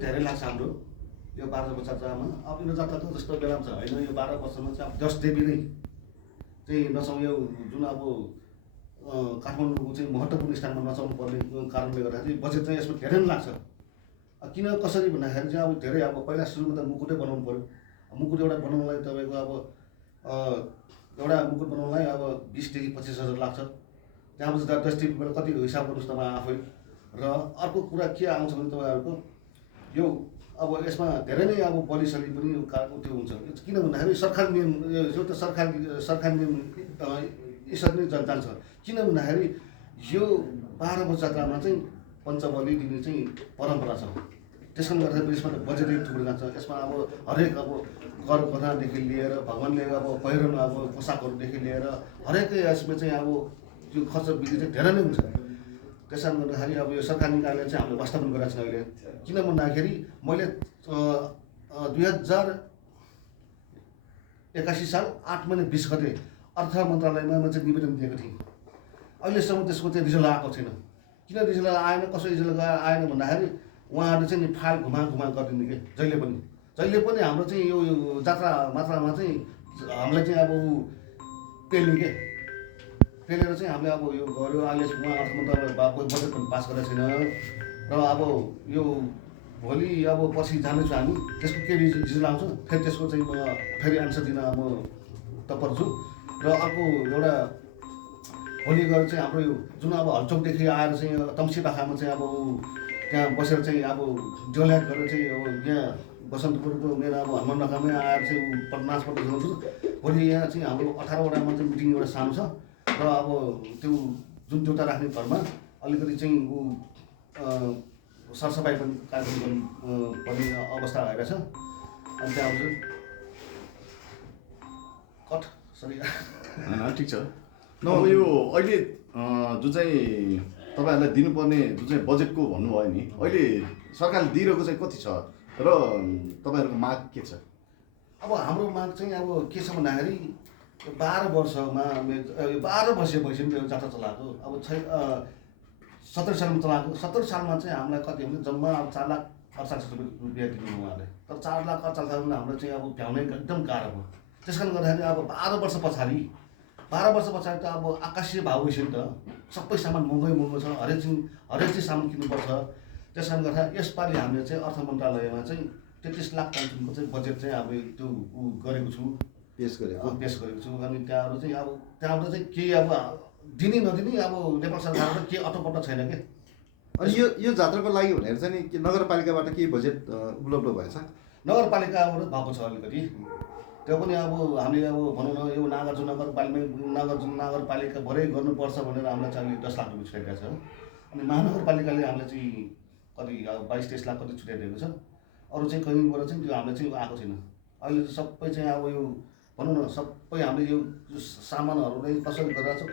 धेरै लाग्छ हाम्रो यो 12 जात्रामा। अब यो जात्रा त जस्तो बेलामा छ होइन, यो 12 वर्षमा चाहिँ अब 10 देवी नै चाहिँ नचाउँ, यो जुन अब काठमाडौँको चाहिँ महत्त्वपूर्ण स्थानमा नचाउनु पर्ने कारणले गर्दा चाहिँ बजेट चाहिँ यसमा धेरै नै लाग्छ। किन कसरी भन्दाखेरि चाहिँ अब धेरै अब पहिला सुरुमा त मुकुटै बनाउनु पऱ्यो। मुकुट एउटा बनाउनलाई तपाईँको अब एउटा मुकुट बनाउनलाई अब 20,000 देखि 25,000 लाग्छ। त्यहाँपछि 10 टिपीबाट कति हिसाब गर्नुहोस् तपाईँ आफै। र अर्को कुरा के आउँछ भने तपाईँहरूको यो अब यसमा धेरै नै अब बलिसली पनि त्यो हुन्छ। किन भन्दाखेरि सरकारी नियम यो त सरकारी नियम यसरी नै जान्छ। किन भन्दाखेरि यो 12 वर्ष जात्रामा चाहिँ पञ्चबली दिने चाहिँ परम्परा छ। त्यसकारण गर्दाखेरि यसमा बजेटै थुप्रो जान्छ। यसमा अब हरेक अब कर कथादेखि लिएर भगवान्ले अब पहिरन अब पोसाकहरूदेखि लिएर हरेकै यसमा चाहिँ अब त्यो खर्च विधि चाहिँ धेरै नै हुन्छ। त्यसकारण गर्दाखेरि अब यो सरकारी निकायले चाहिँ हामीले वास्तवन गरेको छ अहिले। किन भन्दाखेरि मैले 2081 साल 8 महिना 20 गते अर्थ मन्त्रालयमा म चाहिँ निवेदन दिएको थिएँ। अहिलेसम्म त्यसको चाहिँ रिजल्ट आएको छैन। किन रिजल्ट आएन, कसो रिजल्ट आएन भन्दाखेरि उहाँहरूले चाहिँ फाइल घुमा गरिदिनु कि जहिले पनि हाम्रो चाहिँ यो जात्रा मात्रामा चाहिँ हामीलाई चाहिँ अब पेल्ने के पेलेर चाहिँ हामीले अब यो गऱ्यो। अहिले उहाँ अर्थ मन्त्रालय बजेट पनि पास गरेको छैन। र अब यो भोलि अब पछि जानेछु हामी, त्यसको के रिजल्ट आउँछ फेरि त्यसको चाहिँ म फेरि एन्सर दिन म तत्पर छु। र अर्को एउटा भोलि गएर चाहिँ हाम्रो यो जुन अब हलचोकदेखि आएर चाहिँ तम्सीपाखामा चाहिँ अब त्यहाँ बसेर चाहिँ अब जोल्याट गरेर चाहिँ अब यहाँ बसन्तपुरको मेरो अब हनुमानढोकामै आएर चाहिँ नाचपट्ट जोड्छु। भोलि यहाँ चाहिँ हाम्रो 18वटामा चाहिँ मिटिङ एउटा सानो छ। र अब त्यो जुन देउता राख्ने घरमा अलिकति चाहिँ सरसफाइ पनि कार्यक्रम पर्ने अवस्था आएको छ। अनि त्यहाँ चाहिँ ठिक छ। अब यो अहिले जुन चाहिँ तपाईँहरूलाई दिनुपर्ने जुन चाहिँ बजेटको भन्नुभयो नि, अहिले सरकारले दिइरहेको चाहिँ कति छ र तपाईँहरूको माग के छ? अब हाम्रो माग चाहिँ अब के छ भन्दाखेरि 12 वर्षमा 12 वर्ष भइसक्यो मेरो जात्रा चलाएको। अब 70 सालमा चलाएको। 70 सालमा चाहिँ हामीलाई कति भने जम्मा अब 4,48,000 रुपियाँ दिनु उहाँले। तर 4,48,000 हाम्रो चाहिँ अब भ्याउनै एकदम गाह्रो भयो। त्यस कारण गर्दाखेरि अब 12 वर्ष पछाडि त अब आकाशीय भाव भइसक्यो नि त। सबै सामान महँगो छ। हरेक चिज सामान किन्नुपर्छ। त्यस कारण गर्दा यसपालि हामीले चाहिँ अर्थ मन्त्रालयमा चाहिँ 33 लाख कान्छुनको चाहिँ बजेट चाहिँ अब त्यो गरेको छु, पेस गरेको छु। अनि त्यहाँबाट चाहिँ अब त्यहाँबाट चाहिँ केही अब दिने नदिने अब नेपाल सरकारबाट केही अटोपट्टो छैन क्या। अनि यो जात्राको लागि भनेर चाहिँ नि नगरपालिकाबाट केही बजेट उपलब्ध भएछ? नगरपालिकाबाट भएको छ अलिकति। त्यो पनि अब हामीले अब भनौँ न यो नागार्जुन नगरपालिका भरै गर्नुपर्छ भनेर हामीलाई चाहिँ 10 लाख रुपियाँ छुट्याइरहेको छ। अनि महानगरपालिकाले हामीलाई चाहिँ कति 22-23 लाख कति छुट्याइदिएको छ। अरू चाहिँ कहीँबाट चाहिँ त्यो हामीलाई चाहिँ आएको छैन। अहिले सबै चाहिँ अब यो भनौँ न सबै हामीले यो सामानहरूलाई कसरी गरिरहेको छ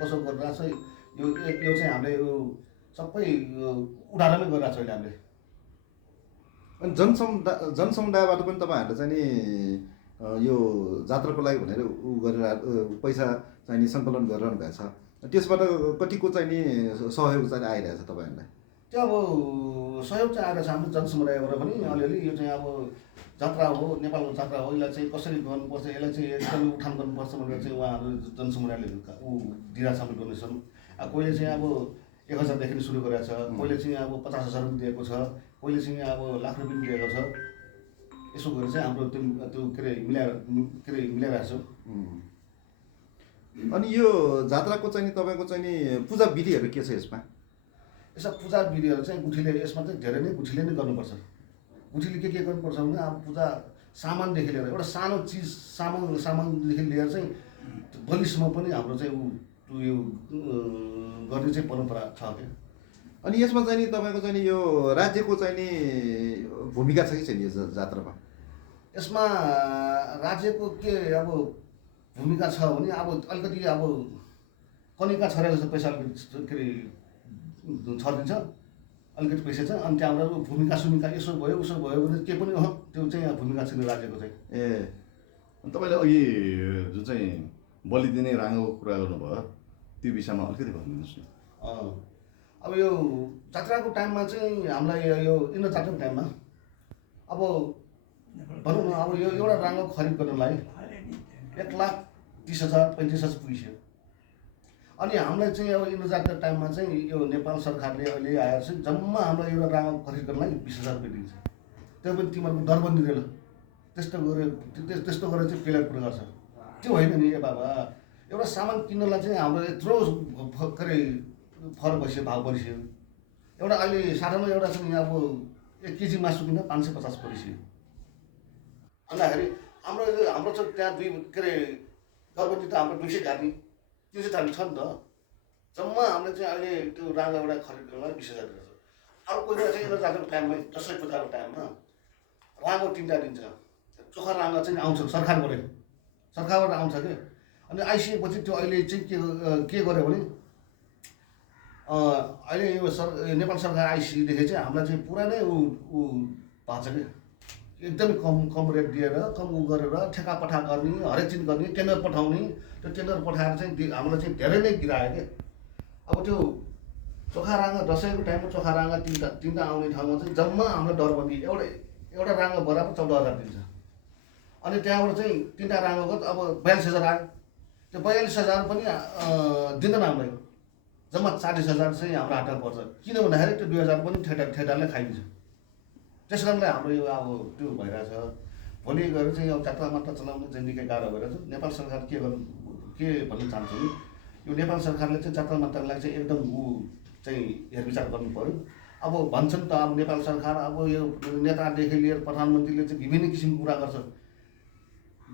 यो चाहिँ हामीले यो सबै उडानमै गरिरहेको छ अहिले हामीले। अनि जनसमुदायबाट पनि तपाईँहरूले चाहिँ नि यो जात्राको लागि भनेर पैसा चाहिँ नि सङ्कलन गरिरहनु भएको छ। त्यसबाट कतिको चाहिँ नि सहयोग चाहिँ आइरहेछ तपाईँहरूलाई? त्यो अब सहयोग चाहिँ आएर छ हाम्रो जनसमुदायबाट पनि अलिअलि। यो चाहिँ अब जात्रा हो, नेपालको जात्रा हो, यसलाई चाहिँ कसरी गर्नुपर्छ, यसलाई चाहिँ एकदमै उठान गर्नुपर्छ भनेर चाहिँ उहाँहरू जनसमुदायले दिइरहेको छ हाम्रो डोनेसन। कोहीले चाहिँ अब 1,000 देखि सुरु गरेको छ, कोहीले चाहिँ अब 50,000 पनि दिएको छ, कोहीले चाहिँ अब लाख रुपियाँ पनि दिएको छ। यसो गरेर चाहिँ हाम्रो त्यो के अरे मिलाइरहेको छौँ। अनि यो जात्राको चाहिँ नि तपाईँको चाहिँ नि पूजा विधिहरू के छ यसमा? यसमा पूजा विधिहरू चाहिँ गुठीले यसमा चाहिँ धेरै नै गुठीले नै गर्नुपर्छ। गुठीले के गर्नुपर्छ भने अब पूजा सामानदेखि लिएर एउटा सानो चिज सामानदेखि लिएर चाहिँ बलिसम्म पनि हाम्रो चाहिँ यो गर्ने चाहिँ परम्परा छ क्या। अनि यसमा चाहिँ नि तपाईँको चाहिँ नि यो राज्यको चाहिँ नि भूमिका छ कि छैन यो जात्रामा? यसमा राज्यको के अब भूमिका छ भने अब अलिकति अब कनिका छोरा जस्तो पैसा अलिकति के अरे छरिदिन्छ, अलिकति पैसा छ। अनि त्यहाँबाट भूमिका यसो भयो उसो भयो भने के पनि त्यो चाहिँ भूमिका छैन राज्यको चाहिँ। तपाईँले अघि जुन चाहिँ बलि दिने राङ्गोको कुरा गर्नुभयो त्यो विषयमा अलिकति भनिदिनुहोस् न। अब यो जात्राको टाइममा चाहिँ हामीलाई यो इन्द्र जात्राको टाइममा अब भनौँ न अब यो एउटा राङ्गो खरिद गर्नलाई 1,30,000 पुगिसक्यो। अनि हामीलाई चाहिँ अब इन्द्रजातको टाइममा चाहिँ यो नेपाल सरकारले अहिले आएर चाहिँ जम्मा हाम्रो एउटा राङ्गो खरिद गर्नलाई 20,000 रुपियाँ दिन्छ। त्यो पनि तिमीहरूको दरबन्दी रहेछ, त्यस्तो गरेर चाहिँ फेलियर पुरा गर्छ। त्यो होइन नि ए बाबा, एउटा सामान किन्नलाई चाहिँ हाम्रो यत्रो के अरे फरक भइसक्यो, भाउ बढिसक्यो। एउटा अहिले साधारण एउटा चाहिँ अब 1 केजी मासु किन्न 550 परिसक्यो। अन्तखेरि हाम्रो चाहिँ त्यहाँ के अरे दरबन्दी त हाम्रो 200 धार्ने 300 धार्ने छ नि त। जम्मा हामीले चाहिँ अहिले त्यो राङ्गा एउटा खरिद गर्नलाई 20,000 दिन्छ। अरू कोही बेला चाहिँ यता जाँदाको टाइममा दसैँ पूजाको टाइममा राङ्गो 3टा दिन्छ। चोखा राङ्गा चाहिँ आउँछ सरकारबाट आउँछ क्या। अनि आइसकेपछि त्यो अहिले चाहिँ के गर्यो भने अहिले यो नेपाल सरकार आइसकेदेखि चाहिँ हामीलाई चाहिँ पुरा नै ऊ भएको छ क्या। एकदमै कम रेट दिएर कम गरेर ठेकापठा गर्ने, हरेक चिज गर्ने, टेन्डर पठाउने। त्यो टेन्डर पठाएर चाहिँ हामीलाई चाहिँ धेरै नै गिरायो क्या। अब त्यो चोखा राङ्गा दसैँको टाइममा चोखा राङ्गा 3टा आउने ठाउँमा चाहिँ जम्मा हाम्रो दरबन्दी एउटा राङ्गा बराबर 14,000 दिन्छ। अनि त्यहाँबाट चाहिँ 3टा राङ्गाको अब 42,000 आयो। त्यो 42,000 पनि दिँदैन हामीलाई, जम्मा 40,000 चाहिँ हाम्रो हातमा पर्छ। किन भन्दाखेरि त्यो 2,000 पनि ठेटारले खाइदिन्छ। त्यस कारणले हाम्रो यो अब त्यो भइरहेछ। भोलि गएर चाहिँ अब जात्रा मात्रा चलाउनु चाहिँ निकै गाह्रो भइरहेछ। नेपाल सरकार के भन्न चाहन्छु भने यो नेपाल सरकारले चाहिँ जात्रा मात्रालाई चाहिँ एकदम चाहिँ हेरविचार गर्नु पऱ्यो। अब भन्छन् त अब नेपाल सरकार अब यो नेतादेखि लिएर प्रधानमन्त्रीले चाहिँ विभिन्न किसिमको कुरा गर्छ,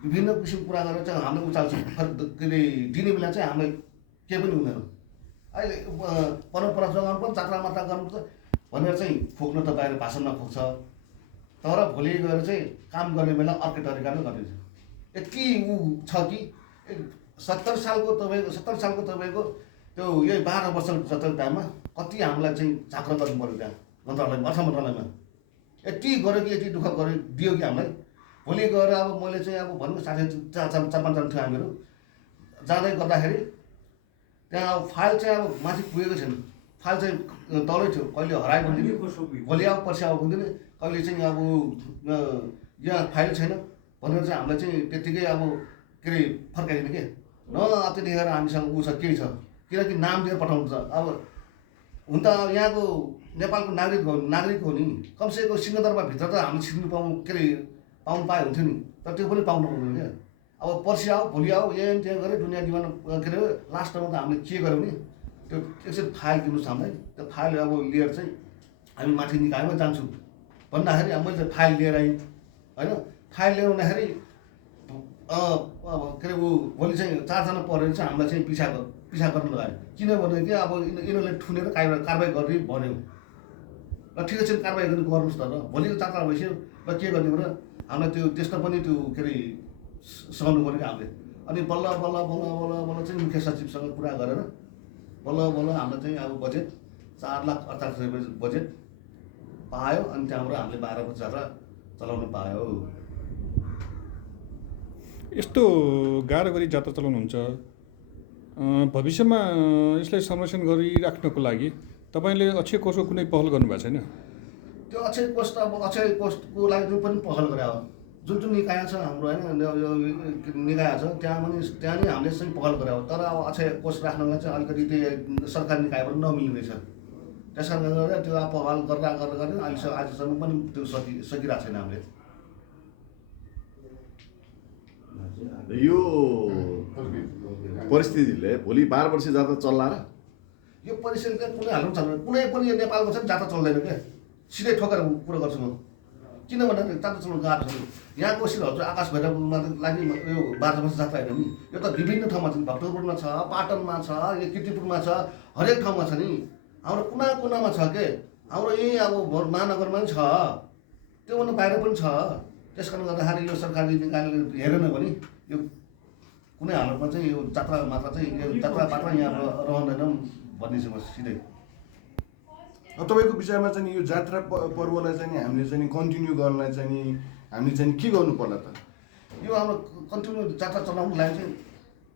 विभिन्न किसिमको कुरा गरेर चाहिँ हामीले उचाल्छ। के अरे दिने बेला चाहिँ हामीलाई केही पनि हुँदैन। अहिले परम्परा जोगाउनु पर्छ, जात्रा मात्रा गर्नुपर्छ भनेर चाहिँ फुक्न त बाहिर भाषणमा फुक्छ, तर भोलि गएर चाहिँ काम गर्ने बेला अर्कै तरिकाले गरिन्छ। यति छ कि 70 सालको तपाईँको त्यो यही 12 वर्ष जति टाइममा कति हामीलाई चाहिँ झाँक्रो गर्नु पऱ्यो त्यहाँ मन्त्रालयमा, अर्थ मन्त्रालयमा। यति गऱ्यो कि यति दुःख गऱ्यो दियो कि हामीलाई। भोलि गएर अब मैले चाहिँ अब भन्नु साथी 4-5 जना थियो हामीहरू जाँदै गर्दाखेरि त्यहाँ अब फाइल चाहिँ अब माथि पुगेको छैन। फाइल चाहिँ तलै थियो, कहिले हरायो भनिदिने, भोलि अब पर्सि अब भनिदिने, कहिले चाहिँ अब यहाँ फाइल छैन भनेर चाहिँ हामीलाई चाहिँ त्यत्तिकै अब के अरे फर्काइदिने के न। त्यतिखेर हामीसँग ऊ छ केही छ, किनकि नाम दिएर पठाउनु छ। अब हुन त यहाँको नेपालको नागरिक हो नि, कमसेकम सिंहदरबारभित्र त हामीले छिर्नु पाउनु पाए हुन्थ्यो नि, तर त्यो पनि पाउनु पाउँदैन क्या। अब पर्सि आऊ भोलि आऊ यहाँ त्यहाँ गरेँ दुनियाँ दिवान के अरे लास्टमा त हामीले के गर्यो भने त्यो एकछिन फाइल दिनुहोस् हामीलाई। त्यो फाइल अब लिएर चाहिँ हामी माथि निकायमा जान्छौँ भन्दाखेरि अब मैले फाइल लिएर आएँ होइन। फाइल लिएर आउँदाखेरि के अरे ऊ भोलि चाहिँ 4 जना परेर चाहिँ हामीलाई चाहिँ पिछा गर्नु लगायो। किनभने कि अब यिनीहरूले ठुनेर कारवाही गर्ने भन्यो। ल ठिकै छ कारवाही गर्नुहोस् त। र भोलिको जात्रा भइसक्यो, ल के गर्ने भनेर हामीलाई त्यस्तो पनि त्यो के अरे सहनु पऱ्यो क्या हामीले। अनि बल्ल चाहिँ मुख्य सचिवसँग कुरा गरेर बल्ल हाम्रो चाहिँ अब बजेट 4,48,000 रुपियाँ बजेट पायो। अनि त्यहाँबाट हामीले 12 वर्ष जात्रा चलाउनु पायो। यस्तो गाह्रो गरी जात्रा चलाउनुहुन्छ, भविष्यमा यसलाई संरक्षण गरिराख्नको लागि तपाईँले अक्षय कोषको कुनै पहल गर्नुभएको छैन? त्यो अक्षय कोष त अब अक्षय कोषको लागि पनि पहल गरे हो। जुन निकाय छ हाम्रो होइन निकाय छ त्यहाँ नै हामीले चाहिँ पहल गरे हो। तर अब अक्षय कोष राख्नलाई चाहिँ अलिकति त्यो सरकारी निकायबाट नमिल्ने रहेछ। त्यस कारणले गर्दा त्यो अब पहल गरेर आजसम्म पनि त्यो सकिरहेको छैन हामीले। यो परिस्थितिले भोलि 12 वर्ष जात्रा चल्ला र यो परिस्थिति चाहिँ कुनै हालमा चल्दैन। कुनै पनि यो नेपालको चाहिँ जात्रा चल्दैन क्या। सिधै ठोकेर कुरो गर्छु म। किन भन्दाखेरि जात्रा चलाउनु गाह्रो छ। यहाँको सिलहरू चाहिँ आकाश भैरवमा लागि यो 12 वर्ष जात्रा होइन नि। यो त विभिन्न ठाउँमा छ, भक्तपुरमा छ, पाटनमा छ, यो कीर्तिपुरमा छ, हरेक ठाउँमा छ नि। हाम्रो कुनामा छ के, हाम्रो यहीँ अब महानगरमा पनि छ, त्योभन्दा बाहिर पनि छ। त्यस कारणले गर्दाखेरि यो सरकारले निकायले हेरेन भने यो कुनै हालतमा चाहिँ यो जात्रा मात्रा यहाँ रहँदैन भन्ने चाहिँ म सिधै। तपाईँको विचारमा चाहिँ यो जात्रा पर्वलाई चाहिँ हामीले चाहिँ कन्टिन्यू गर्नलाई चाहिँ हामीले चाहिँ के गर्नु पर्ला त? यो हाम्रो कन्टिन्यू जात्रा चलाउनुको लागि चाहिँ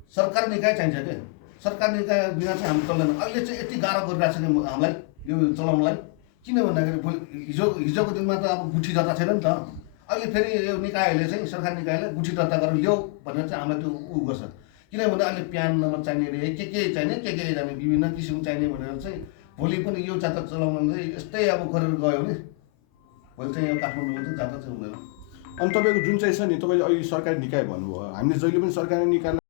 सरकारी निकाय चाहिन्छ क्या। सरकारी निकाय बिना चाहिँ हामी चल्दैन। अहिले चाहिँ यति गाह्रो गरिरहेको छ कि हामीलाई यो चलाउनलाई किन भन्दाखेरि भोलि हिजोको दिनमा त अब गुठी दर्ता छैन नि त। अहिले फेरि यो निकायहरूले चाहिँ सरकारी निकायले गुठी दर्ता गरेर ल्याऊ भनेर चाहिँ हामीलाई त्यो उ गर्छ। किनभने अहिले प्यान नम्बर चाहिने रे के चाहिने के चाहिने विभिन्न किसिमको चाहिने भनेर चाहिँ भोलि पनि यो जात्रा चलाउन चाहिँ यस्तै अब गरेर गयो भने भोलि चाहिँ यो काठमाडौँमा चाहिँ जात्रा चाहिँ हुँदैन। अनि तपाईँको जुन चाहिँ छ नि, तपाईँले अहिले सरकारी निकाय भन्नुभयो, हामीले जहिले पनि सरकारी निकायलाई